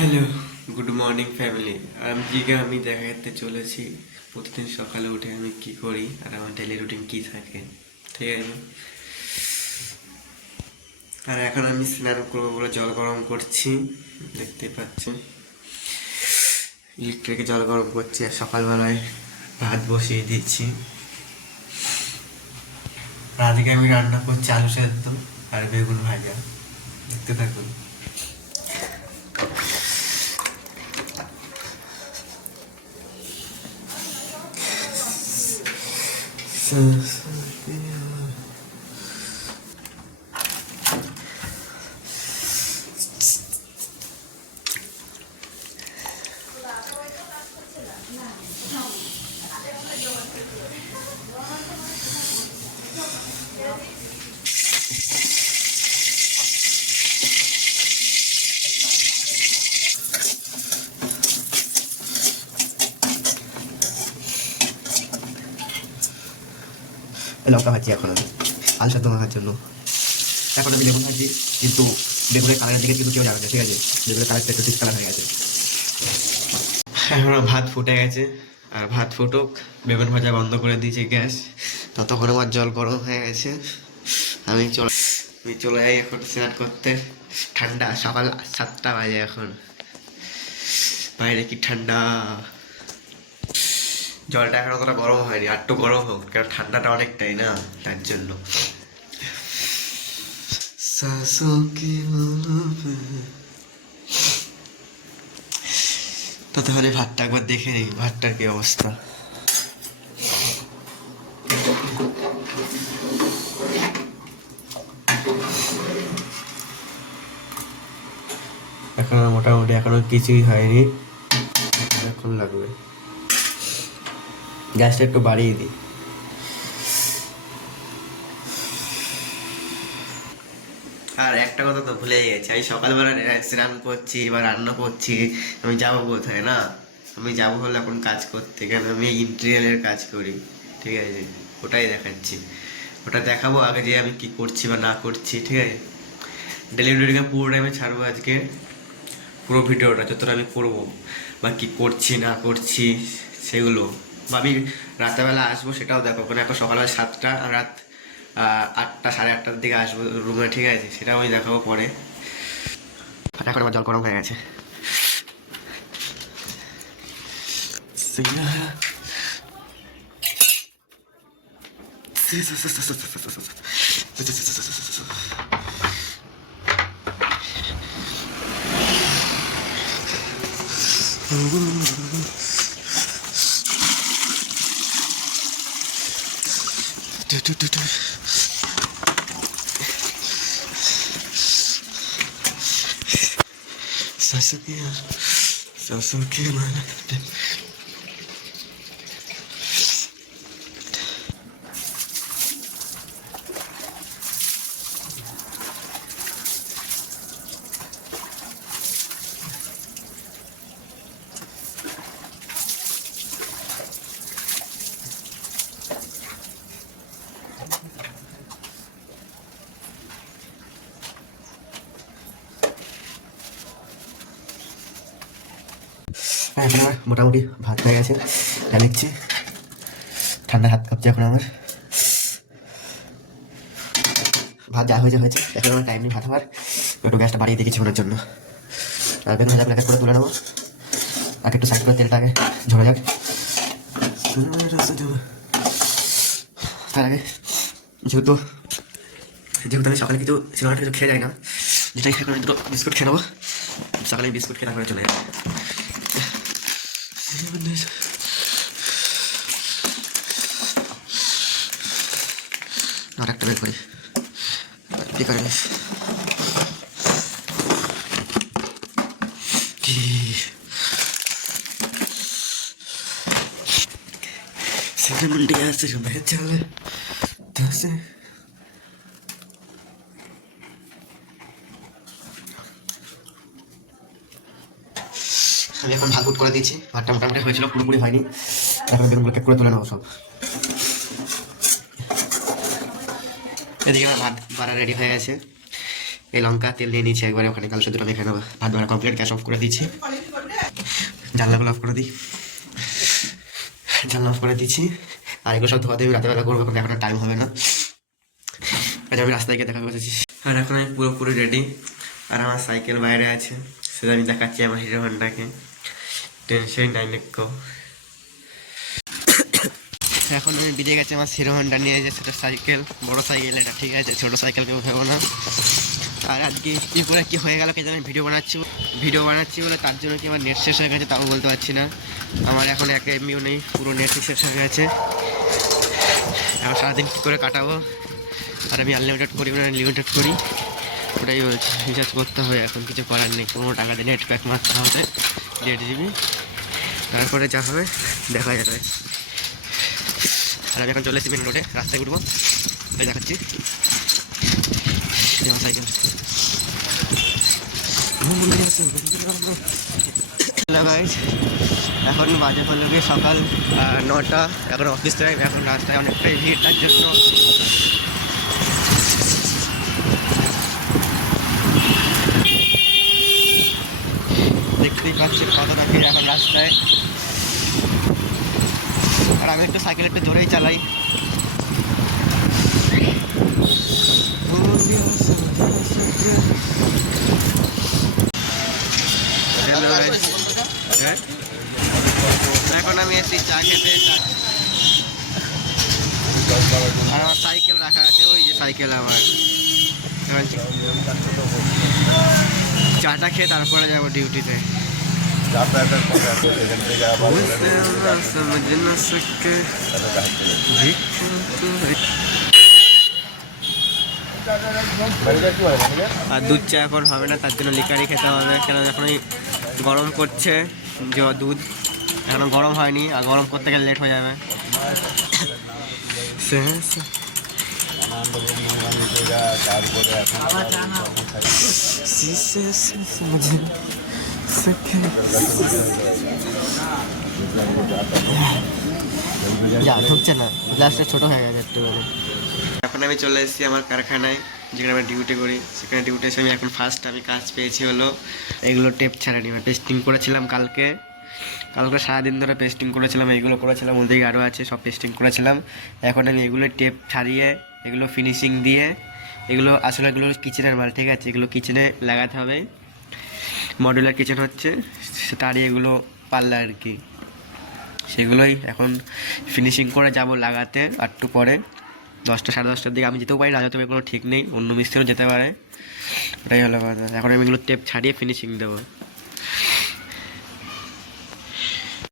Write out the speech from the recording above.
Hello, good morning family. আজকে আমি দেখাতে চলেছি প্রতিদিন সকালে উঠে আমি কি করি আর আমার ডেলি রুটিন কি থাকে, ঠিক আছে। আর এখন আমি স্নান করবো বলে জল গরম করছি, দেখতে পাচ্ছি ইলেকট্রিকে জল গরম করছি আর সকালবেলায় ভাত বসিয়ে দিচ্ছি। আর আজকে আমি রান্না করছি আলু সেদ্ধ আর বেগুন ভাজা, দেখতে থাকুন। লঙ্কা ভাজি এখন আমি আলু সেদ্ধ মাখার জন্য। এখন আমি বেগুন ভাজি, কিন্তু বেগুনের কালারের দিকে কিন্তু কেউ যাবে না, ঠিক আছে। বেগুনের কালারটা একটু ডিপ কালার হয়ে গেছে। এখন ভাত ফুটে গেছে, আর ভাত ফুটুক, বেগুন ভাজা বন্ধ করে দিয়েছি গ্যাস। ততক্ষণ আমার জল গরম হয়ে গেছে। আমি চলে যাই এখন স্নান করতে। ঠান্ডা, সকাল 7টা বাজে এখন, বাইরে কি ঠান্ডা। জলটা এখন অতটা গরম হয়নি, আর একটু গরম হোক, কারণ ঠান্ডাটা অনেকটাই না, তার জন্য। ততক্ষণে ভাতটা একবার দেখে নিই, ভাতটার কি অবস্থা। এখনো মোটামুটি এখনো কিছুই হয়নি, এখন লাগবে। গ্যাসটা একটু বাড়িয়ে দিই। আর একটা কথা তো ভুলে গেছি, আমি সকালবেলা স্নান করছি বা রান্না করছি, আমি যাবো কোথায়? না, আমি যাবো হলো এখন কাজ করতে, কেন আমি ইন্টেরিয়ালের কাজ করি, ঠিক আছে। ওটাই দেখাচ্ছি, ওটা দেখাবো আগে যে আমি কি করছি বা না করছি, ঠিক আছে। ডেলি রুটিনকে পুরোটা আমি ছাড়বো আজকে, পুরো ভিডিওটা যতটা আমি করবো বা কি করছি না করছি সেগুলো। বা আমি রাতেরবেলা আসবো সেটাও দেখো, কারণ এখন সকালবেলা 7টা, রাত 8টা, সাড়ে 8টার দিকে আসবো রুমে, ঠিক আছে। সেটাও আমি দেখাবো পরে। এখন আমার জল গরম হয়ে গেছে। Sasuke mana? এখন আমার মোটামুটি ভাত হয়ে গেছে, নিচ্ছি। ঠান্ডা হাত কাঁপছে এখন আমার। ভাত যা হয়েছে হয়েছে, এখন আমার টাইম নেই ভাত হওয়ার, একটু গ্যাসটা বাড়িয়ে দিয়ে কিছুক্ষণের জন্য। আর বেগুন ভাজা প্যাকেট করে তুলে নেবো, আগে একটু সাইড করে তেলটাকে ঝরে যাক। তার আগে যেহেতু আমি সকালে কিছু সিনেমাটা কিছু খেয়ে যাই না, যেটাই এখন আমি দুটো বিস্কুট খেয়ে নেবো। সকালে বিস্কুট খেয়ে তারপরে চলে যাবো। আর একটা বের করি, কি করে মুন্ডি আসছে সবাই চলে। আমি এখন ভাত করে দিয়েছি, ভাতটা মোটামুটি হয়েছিল, পুরোপুরি হয়নি। এখন বেগুনগুলোকে করে তুলে নেবো সব। এদিকে আমার ভাত বাড়া রেডি হয়ে গেছে, এই লঙ্কা তেল নিয়ে নিয়েছি একবারে, ওখানে কাল শুধু আমি এখানে ভাত বাড়া কমপ্লিট, গ্যাস অফ করে দিচ্ছি, জানলাগুলো অফ করে দিই, জানলা অফ করে দিচ্ছি। আর এগুলো সব ধোয়া দিয়ে রাতেবেলা করবো, এখন টাইম হবে না, আমি রাস্তায় গিয়ে দেখা করতেছি। আর এখন আমি পুরোপুরি রেডি, আর আমার সাইকেল বাইরে আছে, সেটা আমি দেখাচ্ছি আমার হিরো হন্ডাকে, টেনশন নাই লিখো। এখন আমি বেরিয়ে গেছি আমার হিরো হন্ডা নিয়ে, যে সেটা সাইকেল, বড় সাইকেল এটা, ঠিক আছে, ছোটো সাইকেল কেউ ভেবো না। আর আজকে কী করে কী হয়ে গেল কে জানি, ভিডিও বানাচ্ছি বলে তার জন্য কি আমার নেট শেষ হয়ে গেছে তাও বলতে পারছি না। আমার এখন 1 MBও নেই, পুরো নেট শেষ হয়ে গেছে। এখন সারাদিন কী করে কাটাবো, আর আমি আনলিমিটেড করি না, লিমিটেড করি, ওটাই বলছি, রিচার্জ করতে হবে, এখন কিছু করার নেই, কোনো টাকা দিয়ে নেট প্যাক মারতে হবে 1.5 GB, তারপরে যা হবে দেখা যাবে। আর আমি এখন চলে এসেছি মেন রোডে, রাস্তায় উঠবো, তাই দেখাচ্ছি সাইকেল। হ্যালো গাইস, এখন বাজে হলো গিয়ে সকাল 9টা, এখন অফিস টাইম, এখন রাস্তায় অনেকটাই ভিড়, তার জন্য দেখতেই পাচ্ছি কতটা ভিড় এখন রাস্তায়। আর আমি একটু সাইকেল একটু জোরেই চালাই। এখন আমি এসেছি চা খেতে, আর আমার সাইকেল রাখা আছে, ওই যে সাইকেল আমার, চাটা খেয়ে তারপরে যাবো ডিউটিতে। আর দুধ চা এখন হবে না, তার জন্য লিকারই খেতে হবে, কেন এখন গরম করছে, যে দুধ এখনো গরম হয়নি, আর গরম করতে গেলে লেট হয়ে যাবে। ঢুকছে না, গ্লাসটা ছোটো হয়ে গেছে একটু। এখন আমি চলে এসেছি আমার কারখানায়, যেখানে আমি ডিউটি করি, সেখানে ডিউটি এসে আমি এখন ফার্স্ট আমি কাজ পেয়েছি হলো এগুলো টেপ ছাড়ানি, আমি পেস্টিং করেছিলাম কালকে সারাদিন ধরে পেস্টিং করেছিলাম, এইগুলো করেছিলাম, ওদিকে আরও আছে, সব পেস্টিং করেছিলাম। এখন আমি এগুলো টেপ ছাড়িয়ে এগুলো ফিনিশিং দিয়ে, এগুলো আসলে এগুলো কিচেনের মাল, ঠিক আছে, এগুলো কিচেনে লাগাতে হবে, মডুলার কিচেন হচ্ছে, তারই এগুলো পাল্লা আর কি, সেগুলোই এখন ফিনিশিং করে যাব লাগাতে। আর একটু পরে 10টা 10:30টার দিকে আমি যেতেও পারি, না যেতে পারি কোনো ঠিক নেই, অন্য মিস্ত্রিও যেতে পারে, ওটাই হলো কথা। এখন আমি এগুলো টেপ ছাড়িয়ে ফিনিশিং দেবো।